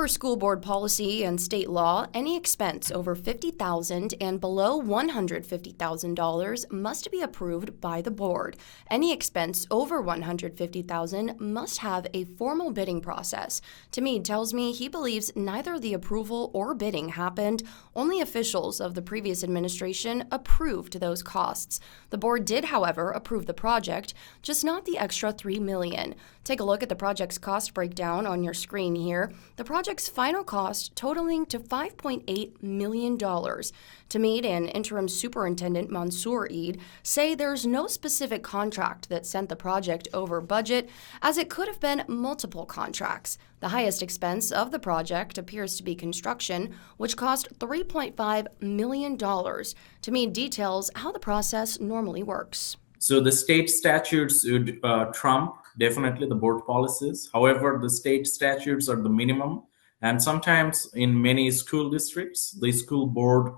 Per school board policy and state law, any expense over $50,000 and below $150,000 must be approved by the board. Any expense over $150,000 must have a formal bidding process. Tamid tells me he believes neither the approval or bidding happened. Only officials of the previous administration approved those costs. The board did, however, approve the project, just not the extra $3 million. Take a look at the project's cost breakdown on your screen here. The project's final cost totaling to $5.8 million. Tamid and Interim Superintendent Mansour Eid say there's no specific contract that sent the project over budget, as it could have been multiple contracts. The highest expense of the project appears to be construction, which cost $3.5 million. Tamid details how the process normally works. So the state statutes would trump definitely the board policies. However, the state statutes are the minimum. And sometimes in many school districts, the school board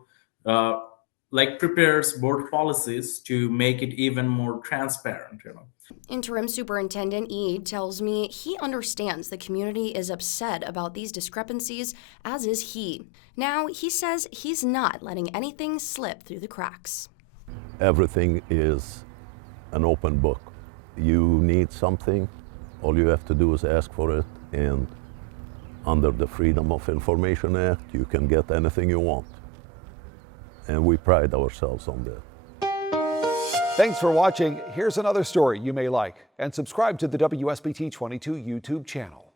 prepares board policies to make it even more transparent. Interim Superintendent Eid tells me he understands the community is upset about these discrepancies, as is he. Now, he says he's not letting anything slip through the cracks. Everything is an open book. You need something, all you have to do is ask for it, and under the Freedom of Information Act, you can get anything you want. And we pride ourselves on that. Thanks for watching. Here's another story you may like, and subscribe to the WSBT 22 YouTube channel.